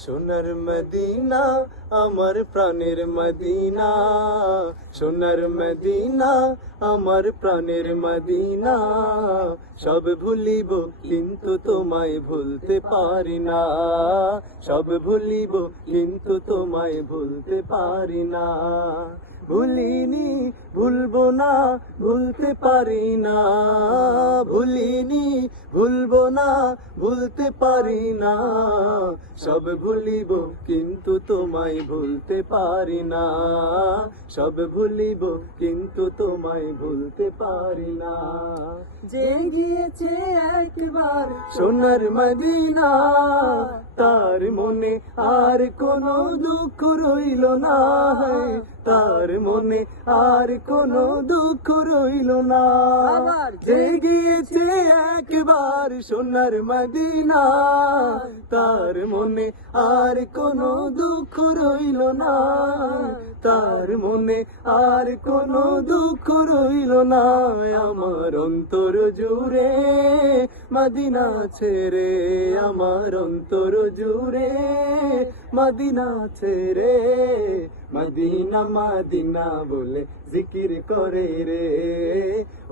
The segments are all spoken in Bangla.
সোনার মদিনা আমার প্রাণের মদিনা, সোনার মদিনা আমার প্রাণের মদিনা। সব ভুলিব কিন্তু তোমায় ভুলতে পারি না, সব ভুলিব কিন্তু তোমায় ভুলতে পারি না। ভুলিনি ভুলবো না ভুলতে পারি না, ভুলিনি ভুলবো না ভুলতে পারি না। সব ভুলিব কিন্তু তোমায় ভুলতে পারি না, সব ভুলিব কিন্তু তোমায় ভুলতে পারি না। যে গিয়েছে একবার সোনার মদিনা, তার মনে আর কোনো দুঃখ রইল না, তার মনে আর কোনো দুঃখ রইল না। যে গিয়েছে একবার সোনার মদিনা, তার মনে আর কোনো দুঃখ রইল না, তার মনে আর কোনো দুঃখ রইল না। আমার অন্তর জুড়ে মদিনা ছেড়ে, আমার অন্তর জুড়ে মদিনা ছেড়ে। মদিনা মদিনা বলে জিকির করে রে,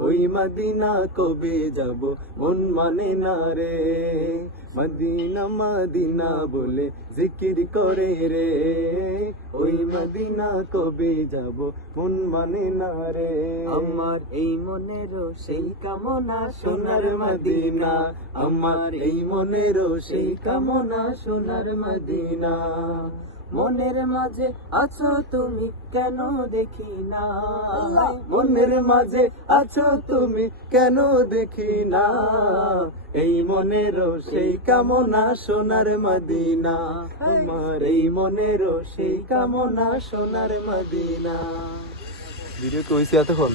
ওই মদিনা কবে যাব মন মানে না রে। মদিনা মদিনা বলে জিকির করে রে, ওই মদিনা কবে যাব মন মানে না রে। আমার এই মনেরও সেই কামনা সোনার মদিনা, আমার এই মনেরও সেই কামনা সোনার মদিনা। মনের মাঝে আছো তুমি কেন দেখি না, মনের মাঝে আছো তুমি কেন দেখি না। এই মনেরও সেই কামনা সোনার মদিনা, আমার এই মনেরও সেই কামনা সোনার মদিনা। ভিডিও কইছি এতক্ষণ।